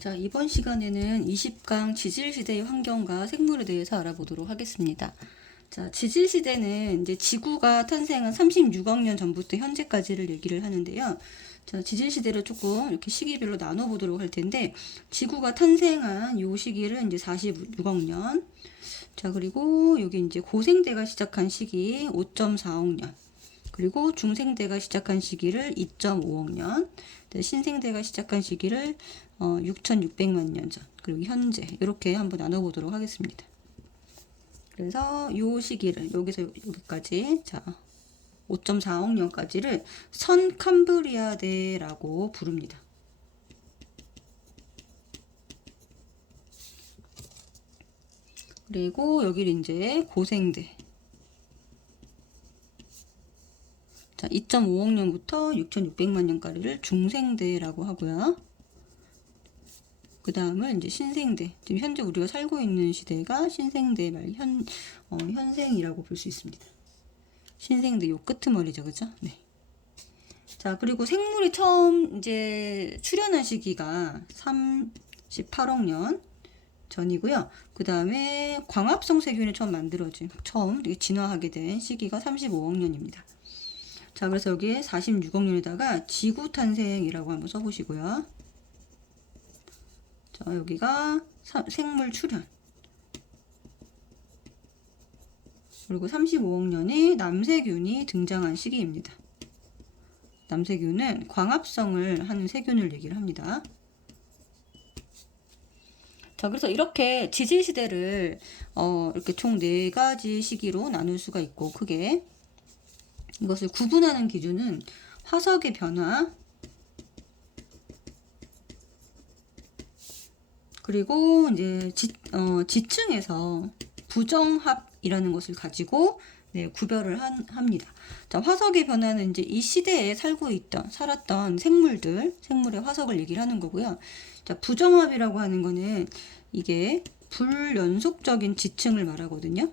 자, 이번 시간에는 20강 지질시대의 환경과 생물에 대해서 알아보도록 하겠습니다. 자, 지질시대는 이제 지구가 탄생한 36억 년 전부터 현재까지를 얘기를 하는데요. 자, 지질시대를 조금 이렇게 시기별로 나눠보도록 할 텐데, 지구가 탄생한 요 시기를 이제 46억 년. 자, 그리고 여기 이제 고생대가 시작한 시기 5.4억 년. 그리고 중생대가 시작한 시기를 2.5억 년, 신생대가 시작한 시기를 6,600만 년 전, 그리고 현재 이렇게 한번 나눠보도록 하겠습니다. 그래서 요 시기를 여기서 여기까지, 자 5.4억 년까지를 선캄브리아대라고 부릅니다. 그리고 여기를 이제 고생대. 자, 2.5억 년부터 6,600만 년까지를 중생대라고 하고요. 그 다음은 이제 신생대. 지금 현재 우리가 살고 있는 시대가 신생대 말 현생이라고 볼 수 있습니다. 신생대 요 끄트머리죠, 그죠? 네. 자, 그리고 생물이 처음 이제 출현한 시기가 38억 년 전이고요. 그 다음에 광합성 세균이 처음 진화하게 된 시기가 35억 년입니다. 자, 그래서 여기에 46억 년에다가 지구 탄생이라고 한번 써보시고요. 자, 여기가 생물 출현. 그리고 35억 년에 남세균이 등장한 시기입니다. 남세균은 광합성을 하는 세균을 얘기를 합니다. 자, 그래서 이렇게 지질시대를 이렇게 총 4가지 시기로 나눌 수가 있고, 크게 이것을 구분하는 기준은 화석의 변화, 그리고 이제 지층에서 부정합이라는 것을 가지고 구별을 합니다. 자, 화석의 변화는 이제 이 시대에 살았던 생물의 화석을 얘기를 하는 거고요. 자, 부정합이라고 하는 거는 이게 불연속적인 지층을 말하거든요.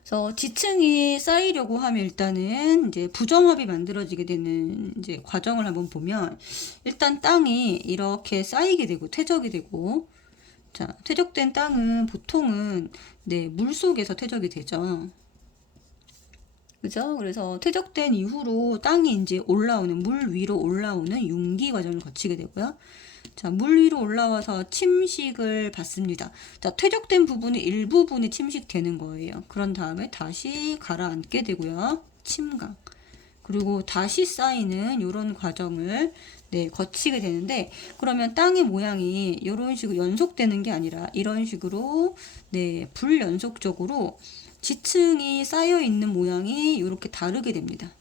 그래서 지층이 쌓이려고 하면 일단은 이제 부정합이 만들어지게 되는 이제 과정을 한번 보면, 일단 땅이 이렇게 쌓이게 되고 퇴적이 되고, 자, 퇴적된 땅은 보통은 물 속에서 퇴적이 되죠. 그죠? 그래서 퇴적된 이후로 땅이 이제 물 위로 올라오는 융기 과정을 거치게 되고요. 자, 물 위로 올라와서 침식을 받습니다. 자, 퇴적된 부분이 일부분이 침식되는 거예요. 그런 다음에 다시 가라앉게 되고요. 침강. 그리고 다시 쌓이는 이런 과정을 거치게 되는데, 그러면 땅의 모양이 이런 식으로 연속되는 게 아니라 이런 식으로 불연속적으로 지층이 쌓여 있는 모양이 이렇게 다르게 됩니다.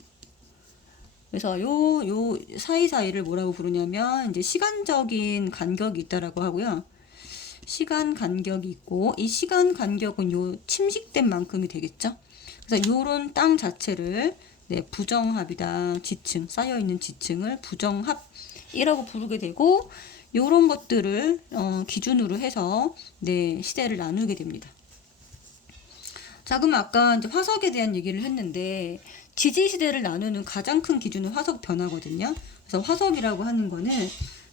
그래서 요 사이사이를 뭐라고 부르냐면 이제 시간적인 간격이 있다라고 하고요. 시간 간격이 있고, 이 시간 간격은 요 침식된 만큼이 되겠죠. 그래서 요런 땅 자체를 부정합이다. 지층, 쌓여 있는 지층을 부정합이라고 부르게 되고, 요런 것들을 기준으로 해서 시대를 나누게 됩니다. 자, 그럼 아까 이제 화석에 대한 얘기를 했는데, 지질시대를 나누는 가장 큰 기준은 화석 변화거든요. 그래서 화석이라고 하는 거는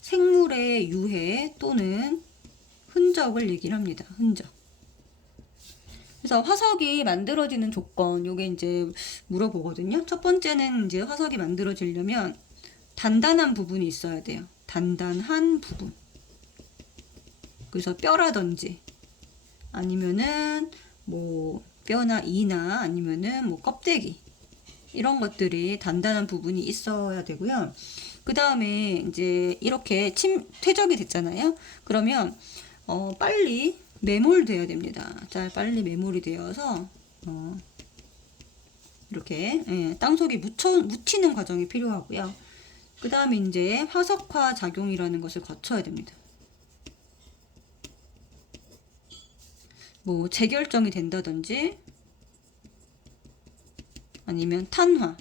생물의 유해 또는 흔적을 얘기를 합니다. 흔적. 그래서 화석이 만들어지는 조건, 요게 이제 물어보거든요. 첫 번째는 이제 화석이 만들어지려면 단단한 부분이 있어야 돼요. 단단한 부분. 그래서 뼈라든지 아니면은 뭐 뼈나 이나 아니면은 뭐 껍데기, 이런 것들이 단단한 부분이 있어야 되고요. 그 다음에 이제 이렇게 퇴적이 됐잖아요. 그러면 빨리 매몰돼야 됩니다. 자, 빨리 매몰이 되어서 이렇게 땅속에 묻히는 과정이 필요하고요. 그 다음에 이제 화석화 작용이라는 것을 거쳐야 됩니다. 뭐 재결정이 된다든지 아니면 탄화,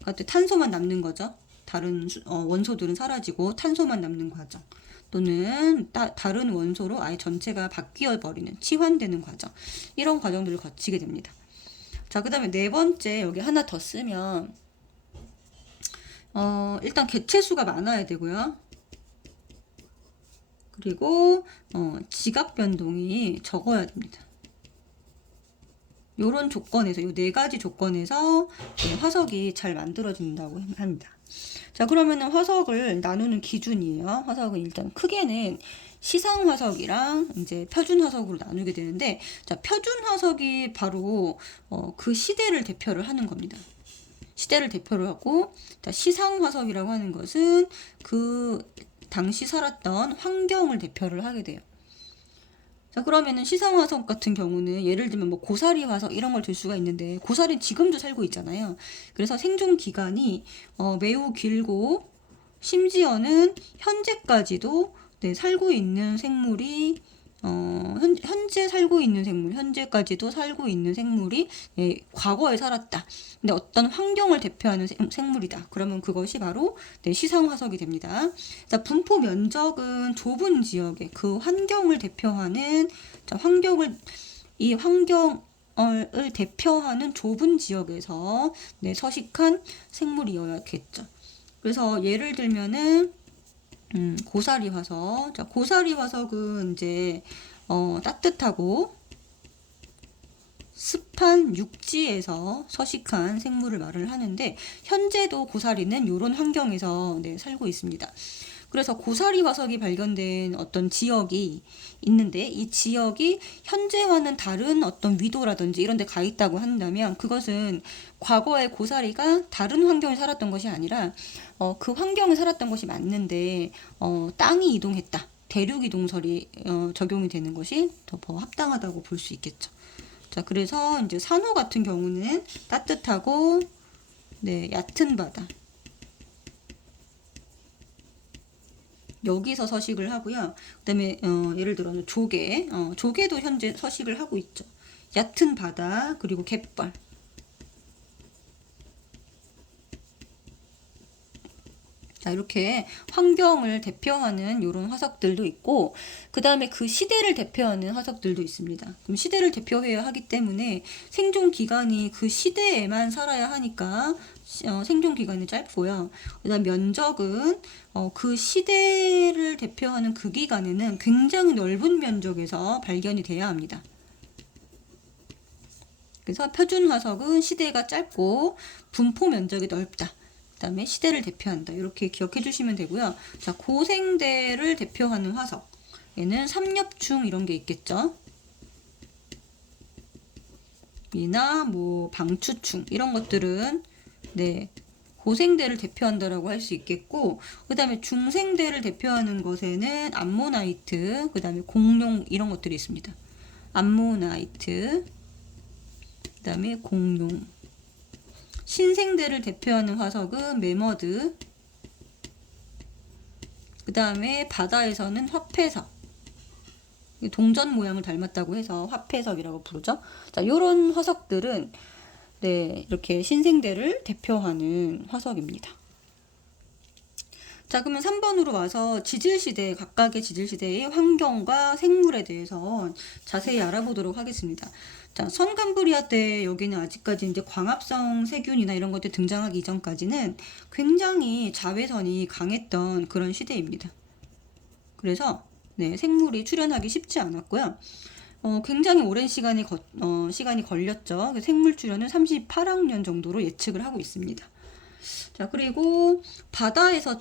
그러니까 탄소만 남는 거죠. 다른 원소들은 사라지고 탄소만 남는 과정, 또는 다른 원소로 아예 전체가 바뀌어 버리는, 치환되는 과정, 이런 과정들을 거치게 됩니다. 자, 그 다음에 네 번째, 여기 하나 더 쓰면 일단 개체수가 많아야 되고요. 그리고 지각 변동이 적어야 됩니다. 요런 조건에서, 요 네 가지 조건에서 화석이 잘 만들어진다고 합니다. 자, 그러면은 화석을 나누는 기준이에요. 화석은 일단 크게는 시상 화석이랑 이제 표준 화석으로 나누게 되는데, 자, 표준 화석이 바로 그 시대를 대표를 하는 겁니다. 시대를 대표를 하고, 자, 시상 화석이라고 하는 것은 그 당시 살았던 환경을 대표를 하게 돼요. 자, 그러면은 시상 화석 같은 경우는 예를 들면 뭐 고사리 화석 이런 걸 들 수가 있는데, 고사리는 지금도 살고 있잖아요. 그래서 생존 기간이 매우 길고, 심지어는 현재까지도 살고 있는 생물이 현재 살고 있는 생물, 현재까지도 살고 있는 생물이 과거에 살았다. 근데 어떤 환경을 대표하는 생물이다. 그러면 그것이 바로 시상 화석이 됩니다. 자, 분포 면적은 좁은 지역에 그 환경을 대표하는, 자, 이 환경을 대표하는 좁은 지역에서 서식한 생물이어야겠죠. 그래서 예를 들면은 고사리 화석. 자, 고사리 화석은 이제 따뜻하고 습한 육지에서 서식한 생물을 말을 하는데, 현재도 고사리는 이런 환경에서 살고 있습니다. 그래서 고사리 화석이 발견된 어떤 지역이 있는데, 이 지역이 현재와는 다른 어떤 위도라든지 이런 데 가 있다고 한다면, 그것은 과거에 고사리가 다른 환경에 살았던 것이 아니라 그 환경에 살았던 것이 맞는데 땅이 이동했다. 대륙 이동설이 적용이 되는 것이 더 합당하다고 볼 수 있겠죠. 자, 그래서 이제 산호 같은 경우는 따뜻하고 얕은 바다, 여기서 서식을 하고요. 그다음에 예를 들어 조개도 현재 서식을 하고 있죠. 얕은 바다, 그리고 갯벌. 자, 이렇게 환경을 대표하는 이런 화석들도 있고, 그 다음에 그 시대를 대표하는 화석들도 있습니다. 그럼 시대를 대표해야 하기 때문에 생존 기간이 그 시대에만 살아야 하니까 생존 기간이 짧고요. 그 다음 면적은 그 시대를 대표하는 그 기간에는 굉장히 넓은 면적에서 발견이 돼야 합니다. 그래서 표준 화석은 시대가 짧고 분포 면적이 넓다. 그 다음에 시대를 대표한다. 이렇게 기억해 주시면 되고요. 자, 고생대를 대표하는 화석. 얘는 삼엽충 이런 게 있겠죠. 이나 뭐 방추충 이런 것들은 고생대를 대표한다라고 할 수 있겠고, 그 다음에 중생대를 대표하는 것에는 암모나이트, 그 다음에 공룡 이런 것들이 있습니다. 암모나이트, 그 다음에 공룡. 신생대를 대표하는 화석은 매머드, 그 다음에 바다에서는 화폐석, 동전 모양을 닮았다고 해서 화폐석이라고 부르죠. 자, 요런 화석들은 이렇게 신생대를 대표하는 화석입니다. 자, 그러면 3번으로 와서 지질시대, 각각의 지질시대의 환경과 생물에 대해서 자세히 알아보도록 하겠습니다. 자, 선캄브리아 때 여기는 아직까지 이제 광합성 세균이나 이런 것들 등장하기 이전까지는 굉장히 자외선이 강했던 그런 시대입니다. 그래서 생물이 출현하기 쉽지 않았고요. 굉장히 오랜 시간이 걸렸죠. 생물 출현은 38억 년 정도로 예측을 하고 있습니다. 자, 그리고 바다에서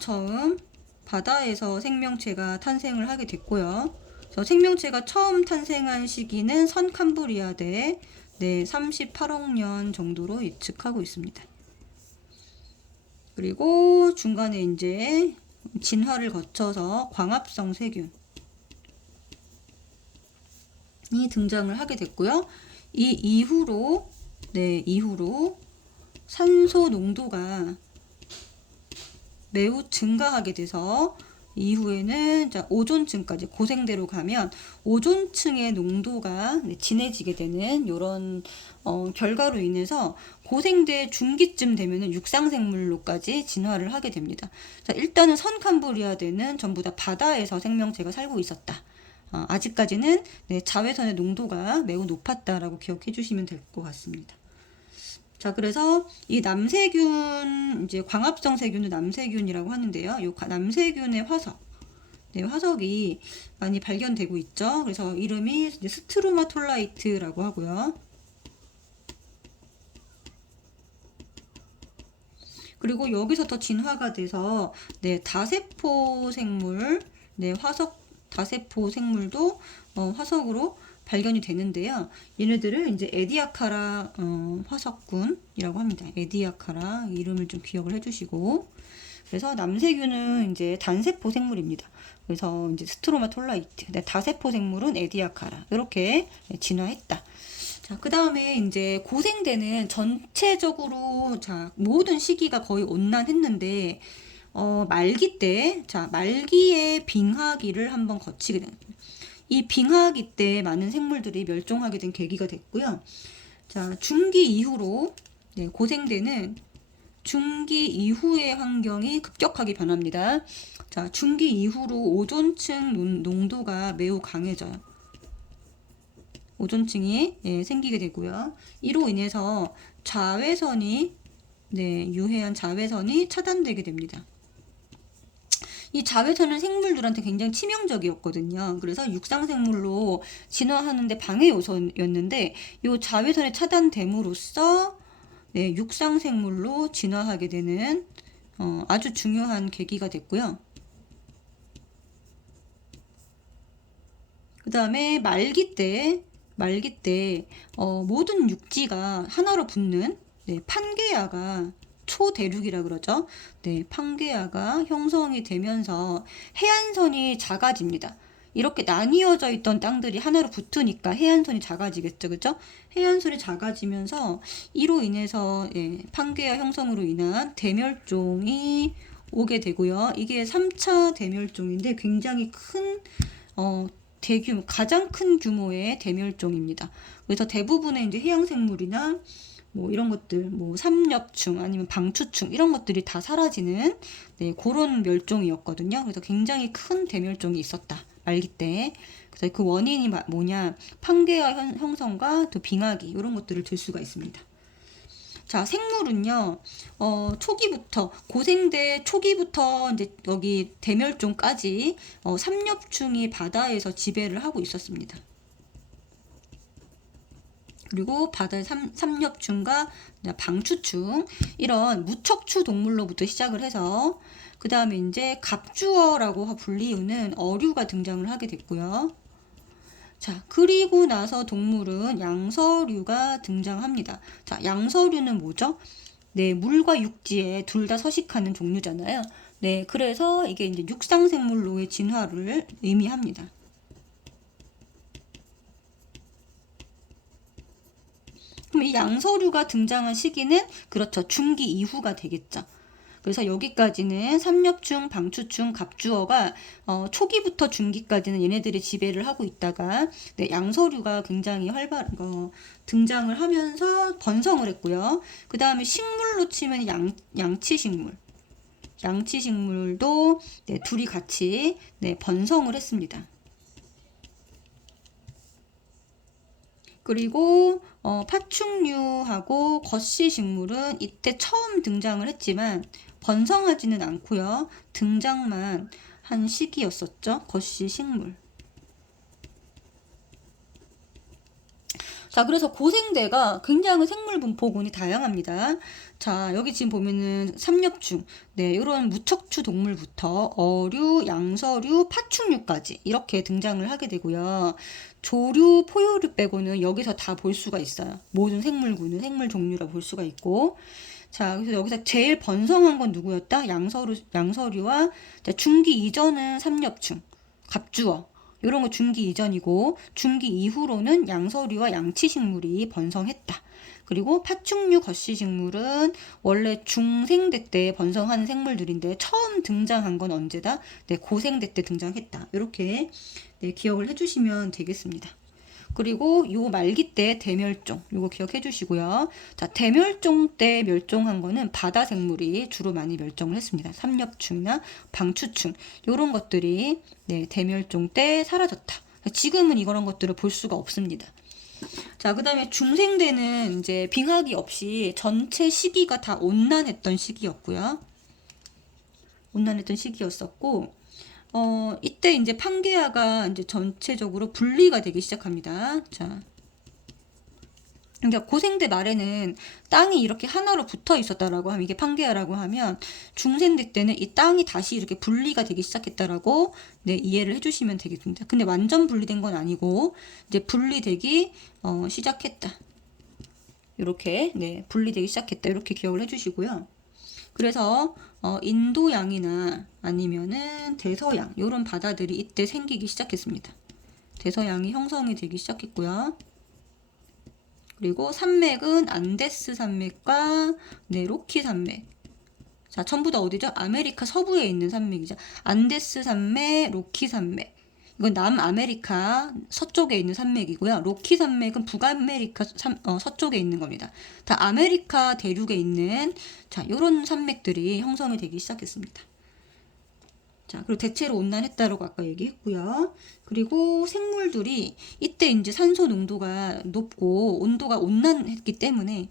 생명체가 탄생을 하게 됐고요. 생명체가 처음 탄생한 시기는 선캄브리아대 38억 년 정도로 예측하고 있습니다. 그리고 중간에 이제 진화를 거쳐서 광합성 세균이 등장을 하게 됐고요. 이 이후로 산소 농도가 매우 증가하게 돼서 이후에는 오존층까지 고생대로 가면 오존층의 농도가 진해지게 되는 이런 결과로 인해서 고생대 중기쯤 되면은 육상생물로까지 진화를 하게 됩니다. 자, 일단은 선캄브리아대는 전부 다 바다에서 생명체가 살고 있었다. 아직까지는 자외선의 농도가 매우 높았다라고 기억해 주시면 될 것 같습니다. 자, 그래서 이 남세균, 이제 광합성 세균은 남세균이라고 하는데요. 이 남세균의 화석, 네, 화석이 많이 발견되고 있죠. 그래서 이름이 스트로마톨라이트라고 하고요. 그리고 여기서 더 진화가 돼서 네, 다세포 생물, 네, 화석 다세포 생물도 화석으로 발견이 되는데요. 얘네들을 이제 에디아카라 화석군이라고 합니다. 에디아카라 이름을 좀 기억을 해주시고, 그래서 남세균은 이제 단세포 생물입니다. 그래서 이제 스트로마톨라이트, 다세포 생물은 에디아카라 이렇게 진화했다. 자, 그 다음에 이제 고생대는 전체적으로 자 모든 시기가 거의 온난했는데 말기 때, 자 말기의 빙하기를 한번 거치게 됩니다. 이 빙하기 때 많은 생물들이 멸종하게 된 계기가 됐고요. 자, 중기 이후로 네, 고생대는 중기 이후의 환경이 급격하게 변합니다. 자, 중기 이후로 오존층 농도가 매우 강해져요. 오존층이 생기게 되고요. 이로 인해서 자외선이 유해한 자외선이 차단되게 됩니다. 이 자외선은 생물들한테 굉장히 치명적이었거든요. 그래서 육상생물로 진화하는데 방해 요소였는데 이 자외선의 차단됨으로써 육상생물로 진화하게 되는 아주 중요한 계기가 됐고요. 그 다음에 말기 때 모든 육지가 하나로 붙는 판게아가 초대륙이라 그러죠. 네, 판게아가 형성이 되면서 해안선이 작아집니다. 이렇게 나뉘어져 있던 땅들이 하나로 붙으니까 해안선이 작아지겠죠, 그죠? 해안선이 작아지면서 이로 인해서 판게아 형성으로 인한 대멸종이 오게 되고요. 이게 3차 대멸종인데 굉장히 큰 대규모, 가장 큰 규모의 대멸종입니다. 그래서 대부분의 이제 해양생물이나 뭐 이런 것들, 뭐 삼엽충 아니면 방추충 이런 것들이 다 사라지는 그런 멸종이었거든요. 그래서 굉장히 큰 대멸종이 있었다. 말기 때. 그래서 그 원인이 뭐냐? 판게아 형성과 또 빙하기 이런 것들을 들 수가 있습니다. 자, 생물은요, 초기부터, 고생대 초기부터 이제 여기 대멸종까지, 삼엽충이 바다에서 지배를 하고 있었습니다. 그리고 바다의 삼엽충과 방추충, 이런 무척추 동물로부터 시작을 해서, 그 다음에 이제 갑주어라고 불리우는 어류가 등장을 하게 됐고요. 자, 그리고 나서 동물은 양서류가 등장합니다. 자, 양서류는 뭐죠? 네, 물과 육지에 둘 다 서식하는 종류잖아요. 네, 그래서 이게 이제 육상생물로의 진화를 의미합니다. 그럼 이 양서류가 등장한 시기는 그렇죠. 중기 이후가 되겠죠. 그래서 여기까지는 삼엽충, 방추충, 갑주어가 초기부터 중기까지는 얘네들이 지배를 하고 있다가 양서류가 굉장히 등장을 하면서 번성을 했고요. 그 다음에 식물로 치면 양치식물. 양치식물도 둘이 같이 번성을 했습니다. 그리고 파충류하고 거시식물은 이때 처음 등장을 했지만 번성하지는 않고요. 등장만 한 시기였었죠. 거시식물. 자, 그래서 고생대가 굉장히 생물 분포군이 다양합니다. 자, 여기 지금 보면은 삼엽충, 이런 무척추 동물부터 어류, 양서류, 파충류까지 이렇게 등장을 하게 되고요. 조류, 포유류 빼고는 여기서 다 볼 수가 있어요. 모든 생물군은 생물 종류라 볼 수가 있고. 자, 그래서 여기서 제일 번성한 건 누구였다? 양서류와 중기 이전은 삼엽충, 갑주어. 이런 거 중기 이전이고 중기 이후로는 양서류와 양치식물이 번성했다. 그리고 파충류 거시식물은 원래 중생대 때 번성하는 생물들인데 처음 등장한 건 언제다? 고생대 때 등장했다. 이렇게 기억을 해주시면 되겠습니다. 그리고 요 말기 때 대멸종, 요거 기억해 주시고요. 자, 대멸종 때 멸종한 거는 바다 생물이 주로 많이 멸종을 했습니다. 삼엽충이나 방추충, 요런 것들이 대멸종 때 사라졌다. 지금은 이런 것들을 볼 수가 없습니다. 자, 그 다음에 중생대는 이제 빙하기 없이 전체 시기가 다 온난했던 시기였고요. 온난했던 시기였었고, 이때 이제 판게아가 이제 전체적으로 분리가 되기 시작합니다. 자. 그러니까 고생대 말에는 땅이 이렇게 하나로 붙어 있었다라고 하면, 이게 판게아라고 하면, 중생대 때는 이 땅이 다시 이렇게 분리가 되기 시작했다라고 네, 이해를 해주시면 되겠습니다. 근데 완전 분리된 건 아니고 이제 분리되기 시작했다. 이렇게 네, 분리되기 시작했다. 이렇게 기억을 해주시고요. 그래서 인도양이나 아니면은 대서양 이런 바다들이 이때 생기기 시작했습니다. 대서양이 형성이 되기 시작했고요. 그리고 산맥은 안데스 산맥과 네, 로키 산맥. 자, 전부 다 어디죠? 아메리카 서부에 있는 산맥이죠. 안데스 산맥, 로키 산맥. 이건 남아메리카 서쪽에 있는 산맥이고요. 로키 산맥은 북아메리카 서쪽에 있는 겁니다. 다 아메리카 대륙에 있는 자, 이런 산맥들이 형성이 되기 시작했습니다. 자, 그리고 대체로 온난했다라고 아까 얘기했고요. 그리고 생물들이 이때 이제 산소 농도가 높고 온도가 온난했기 때문에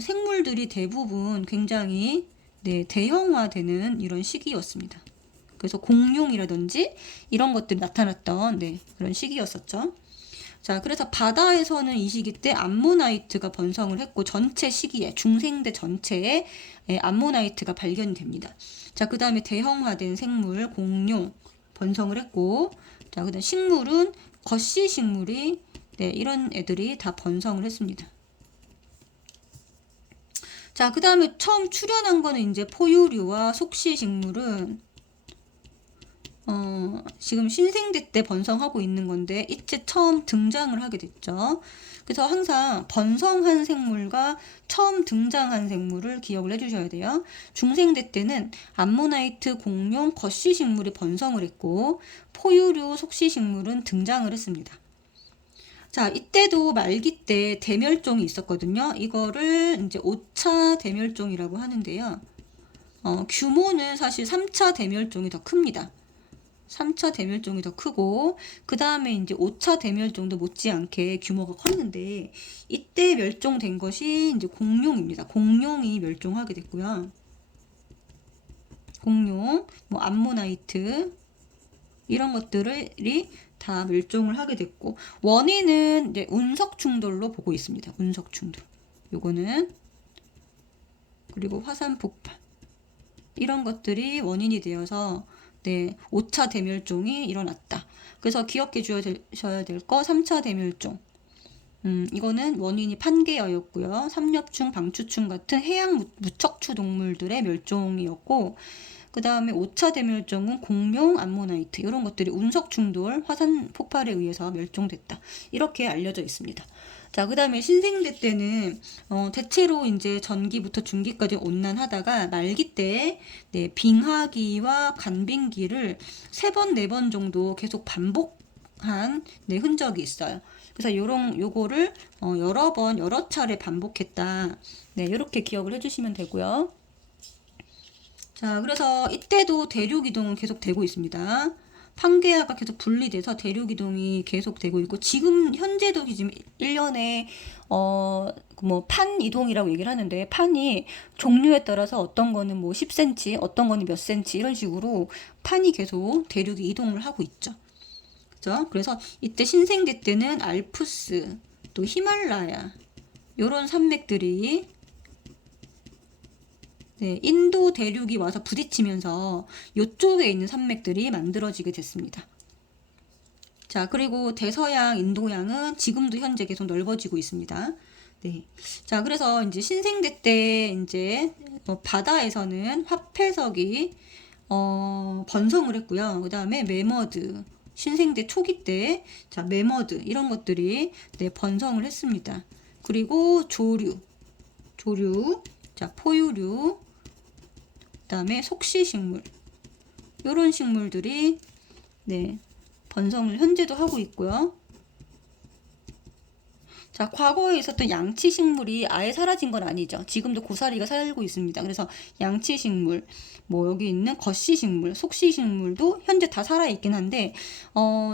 생물들이 대부분 굉장히 네, 대형화되는 이런 시기였습니다. 그래서 공룡이라든지 이런 것들이 나타났던 네, 그런 시기였었죠. 자, 그래서 바다에서는 이 시기 때 암모나이트가 번성을 했고 전체 시기에 중생대 전체에 암모나이트가 발견이 됩니다. 자, 그 다음에 대형화된 생물 공룡 번성을 했고, 자, 그다음 식물은 거시 식물이 네, 이런 애들이 다 번성을 했습니다. 자, 그 다음에 처음 출현한 거는 이제 포유류와 속시 식물은 지금 신생대 때 번성하고 있는 건데 이때 처음 등장을 하게 됐죠. 그래서 항상 번성한 생물과 처음 등장한 생물을 기억을 해주셔야 돼요. 중생대 때는 암모나이트, 공룡, 거시 식물이 번성을 했고 포유류, 속시 식물은 등장을 했습니다. 자, 이때도 말기 때 대멸종이 있었거든요. 이거를 이제 5차 대멸종이라고 하는데요. 규모는 사실 3차 대멸종이 더 큽니다. 3차 대멸종이 더 크고 그 다음에 이제 5차 대멸종도 못지않게 규모가 컸는데 이때 멸종된 것이 이제 공룡입니다. 공룡이 멸종하게 됐고요. 공룡, 뭐 암모나이트 이런 것들이 다 멸종을 하게 됐고 원인은 이제 운석 충돌로 보고 있습니다. 운석 충돌. 요거는 그리고 화산 폭발 이런 것들이 원인이 되어서 네, 5차 대멸종이 일어났다. 그래서 기억해 주셔야 될 거 3차 대멸종. 이거는 원인이 판게아였고요. 삼엽충, 방추충 같은 해양 무척추 동물들의 멸종이었고 그 다음에 5차 대멸종은 공룡, 암모나이트 이런 것들이 운석 충돌, 화산 폭발에 의해서 멸종됐다. 이렇게 알려져 있습니다. 자, 그 다음에 신생대 때는 대체로 이제 전기부터 중기까지 온난하다가 말기 때 네, 빙하기와 간빙기를 3번, 4번 정도 계속 반복한 네, 흔적이 있어요. 그래서 요거를 여러 번, 여러 차례 반복했다. 네, 이렇게 기억을 해주시면 되고요. 자, 그래서 이때도 대륙 이동은 계속 되고 있습니다. 판게아가 계속 분리돼서 대륙 이동이 계속 되고 있고 지금 현재도 지금 1년에 뭐 판 이동이라고 얘기를 하는데 판이 종류에 따라서 어떤 거는 뭐 10cm, 어떤 거는 몇 cm 이런 식으로 판이 계속 대륙이 이동을 하고 있죠. 그죠? 그래서 이때 신생대 때는 알프스, 또 히말라야 요런 산맥들이 네, 인도 대륙이 와서 부딪히면서 이쪽에 있는 산맥들이 만들어지게 됐습니다. 자, 그리고 대서양, 인도양은 지금도 현재 계속 넓어지고 있습니다. 네. 자, 그래서 이제 신생대 때 이제 바다에서는 화폐석이 번성을 했고요. 그 다음에 메머드, 신생대 초기 때, 자, 메머드 이런 것들이 네, 번성을 했습니다. 그리고 조류, 자, 포유류, 그 다음에 속시식물 이런 식물들이 네, 번성을 현재도 하고 있고요. 자, 과거에 있었던 양치식물이 아예 사라진 건 아니죠. 지금도 고사리가 살고 있습니다. 그래서 양치식물, 뭐 여기 있는 겉씨식물, 속씨식물도 현재 다 살아있긴 한데,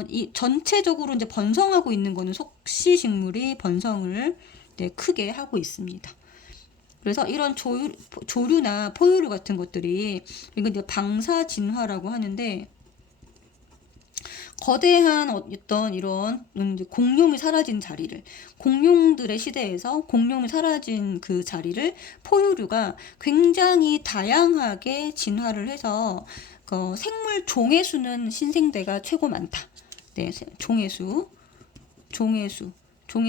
이 전체적으로 이제 번성하고 있는 거는 속씨식물이 번성을 네, 크게 하고 있습니다. 그래서 이런 조류나 포유류 같은 것들이, 이건 이제 방사진화라고 하는데, 거대한 어떤 이런 공룡이 사라진 자리를, 공룡들의 시대에서 공룡이 사라진 그 자리를 포유류가 굉장히 다양하게 진화를 해서 그 생물 종의 수는 신생대가 최고 많다. 네, 종의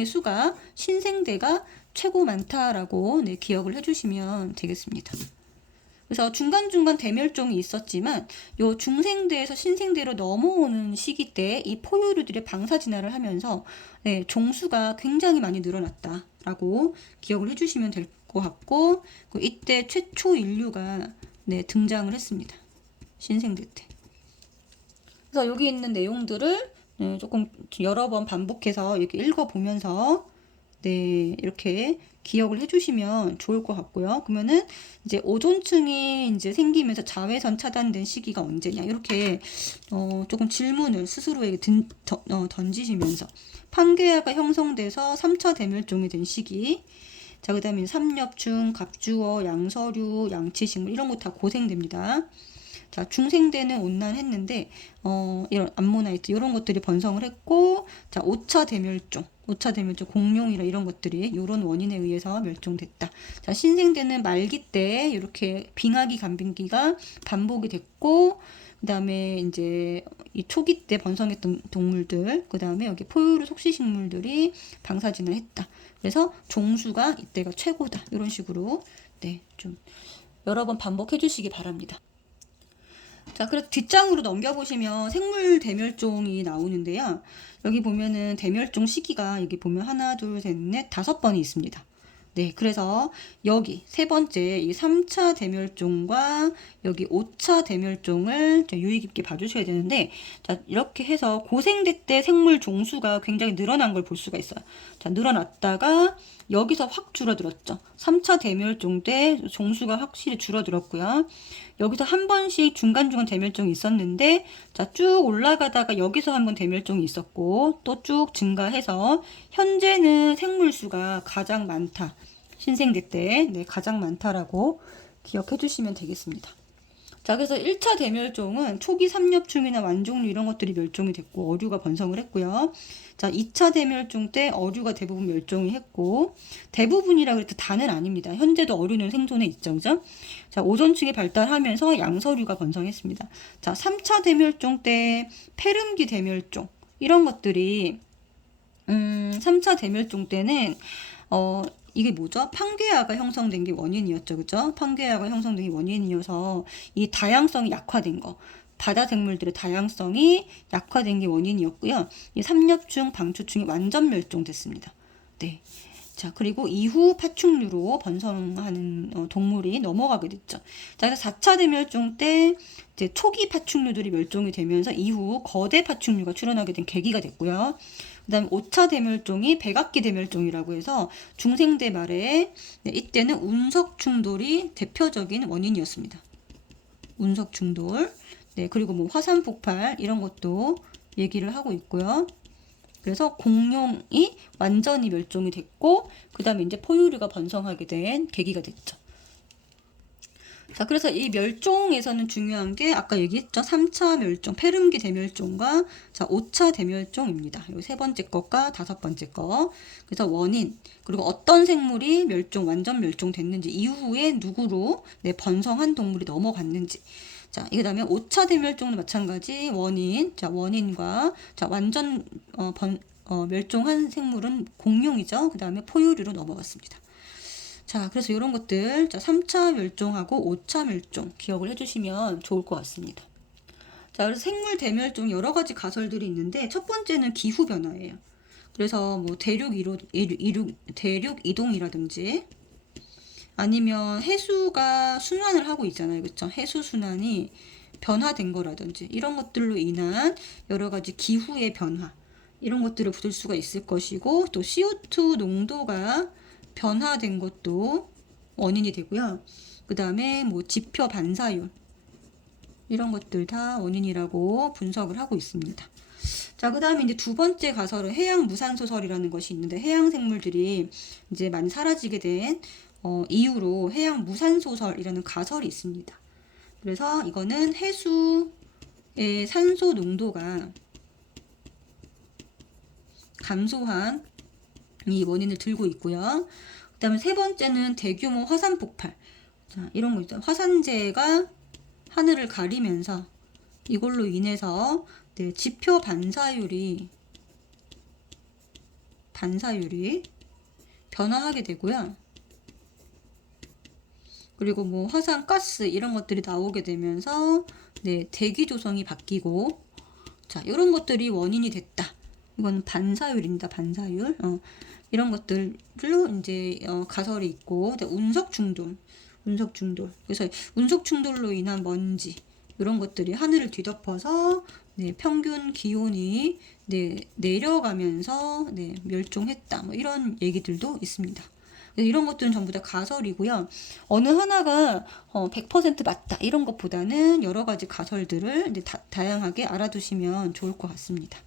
수가 신생대가 최고 많다라고 네, 기억을 해주시면 되겠습니다. 그래서 중간중간 대멸종이 있었지만 요 중생대에서 신생대로 넘어오는 시기 때 이 포유류들의 방사진화를 하면서 네, 종수가 굉장히 많이 늘어났다라고 기억을 해주시면 될 것 같고, 이때 최초 인류가 네, 등장을 했습니다. 신생대 때. 그래서 여기 있는 내용들을 네, 조금 여러 번 반복해서 이렇게 읽어보면서 네, 이렇게 기억을 해주시면 좋을 것 같고요. 그러면은 이제 오존층이 이제 생기면서 자외선 차단된 시기가 언제냐, 이렇게 조금 질문을 스스로에게 던지시면서 판게아가 형성돼서 3차 대멸종이 된 시기, 자, 그 다음에 삼엽충, 갑주어, 양서류, 양치식물 이런 거 다 고생됩니다. 자, 중생대는 온난했는데 이런 암모나이트 이런 것들이 번성을 했고, 자, 5차 대멸종, 공룡이라 이런 것들이 이런 원인에 의해서 멸종됐다. 자, 신생대는 말기 때 이렇게 빙하기 간빙기가 반복이 됐고, 그 다음에 이제 이 초기 때 번성했던 동물들, 그 다음에 여기 포유류 속시식물들이 방사진을 했다. 그래서 종수가 이때가 최고다. 이런 식으로 네, 좀 여러 번 반복해 주시기 바랍니다. 자, 그래서 뒷장으로 넘겨보시면 생물 대멸종이 나오는데요. 여기 보면은 대멸종 시기가 여기 보면 하나, 둘, 셋, 넷, 5번이 있습니다. 네, 그래서 여기 세 번째 이 3차 대멸종과 여기 5차 대멸종을 유의 깊게 봐주셔야 되는데, 자, 이렇게 해서 고생대 때 생물 종수가 굉장히 늘어난 걸 볼 수가 있어요. 자, 늘어났다가 여기서 확 줄어들었죠. 3차 대멸종 때 종수가 확실히 줄어들었고요. 여기서 한 번씩 중간중간 대멸종이 있었는데, 자, 쭉 올라가다가 여기서 한번 대멸종이 있었고, 또 쭉 증가해서 현재는 생물수가 가장 많다. 신생대 때 네, 가장 많다라고 기억해 주시면 되겠습니다. 자, 그래서 1차 대멸종은 초기 삼엽충이나 완종류 이런 것들이 멸종이 됐고 어류가 번성을 했고요. 자, 2차 대멸종 때 어류가 대부분 멸종이 했고, 대부분이라 그래도 다는 아닙니다. 현재도 어류는 생존해 있죠. 그죠? 자, 오존층이 발달하면서 양서류가 번성했습니다. 자, 3차 대멸종 때 페름기 대멸종 이런 것들이 3차 대멸종 때는 이게 뭐죠? 판게아가 형성된 게 원인이었죠. 그죠? 판게아가 형성된 게 원인이어서 이 다양성이 약화된 거. 바다 생물들의 다양성이 약화된 게 원인이었고요. 이 삼엽충, 방추충이 완전 멸종됐습니다. 네. 자, 그리고 이후 파충류로 번성하는 동물이 넘어가게 됐죠. 자, 그래서 4차 대멸종 때 이제 초기 파충류들이 멸종이 되면서 이후 거대 파충류가 출현하게 된 계기가 됐고요. 그 다음 5차 대멸종이 백악기 대멸종이라고 해서 중생대 말에 네, 이때는 운석 충돌이 대표적인 원인이었습니다. 운석 충돌. 네, 그리고 뭐 화산 폭발 이런 것도 얘기를 하고 있고요. 그래서 공룡이 완전히 멸종이 됐고, 그 다음에 이제 포유류가 번성하게 된 계기가 됐죠. 자, 그래서 이 멸종에서는 중요한 게 아까 얘기했죠. 3차 멸종, 페름기 대멸종과 자, 5차 대멸종입니다. 이 세 번째 것과 5번째 거. 그래서 원인, 그리고 어떤 생물이 완전 멸종됐는지, 이후에 누구로 네, 번성한 동물이 넘어갔는지. 자, 그 다음에 5차 대멸종도 마찬가지 원인, 자, 원인과 자, 완전 멸종한 생물은 공룡이죠. 그 다음에 포유류로 넘어갔습니다. 자, 그래서 이런 것들, 자, 3차 멸종하고 5차 멸종 기억을 해주시면 좋을 것 같습니다. 자, 그래서 생물 대멸종 여러 가지 가설들이 있는데, 첫 번째는 기후 변화예요. 그래서 뭐 대륙 이동이라든지, 아니면 해수가 순환을 하고 있잖아요. 그렇죠? 해수 순환이 변화된 거라든지, 이런 것들로 인한 여러 가지 기후의 변화, 이런 것들을 붙을 수가 있을 것이고, 또 CO2 농도가 변화된 것도 원인이 되고요. 그 다음에 뭐 지표 반사율, 이런 것들 다 원인이라고 분석을 하고 있습니다. 자, 그 다음에 이제 두 번째 가설은 해양 무산소설이라는 것이 있는데, 해양 생물들이 이제 많이 사라지게 된 이유로 해양 무산소설이라는 가설이 있습니다. 그래서 이거는 해수의 산소 농도가 감소한 이 원인을 들고 있고요. 그 다음에 세 번째는 대규모 화산 폭발. 자, 이런 거 있죠. 화산재가 하늘을 가리면서 이걸로 인해서 네, 지표 반사율이 변화하게 되고요. 그리고 뭐 화산 가스 이런 것들이 나오게 되면서 네, 대기 조성이 바뀌고, 자, 이런 것들이 원인이 됐다. 이건 반사율입니다. 반사율. 이런 것들로 이제 가설이 있고, 운석 충돌. 그래서 운석 충돌로 인한 먼지 이런 것들이 하늘을 뒤덮어서 네, 평균 기온이 네, 내려가면서 네, 멸종했다. 뭐 이런 얘기들도 있습니다. 이런 것들은 전부 다 가설이고요. 어느 하나가 100% 맞다 이런 것보다는 여러 가지 가설들을 이제 다양하게 알아두시면 좋을 것 같습니다.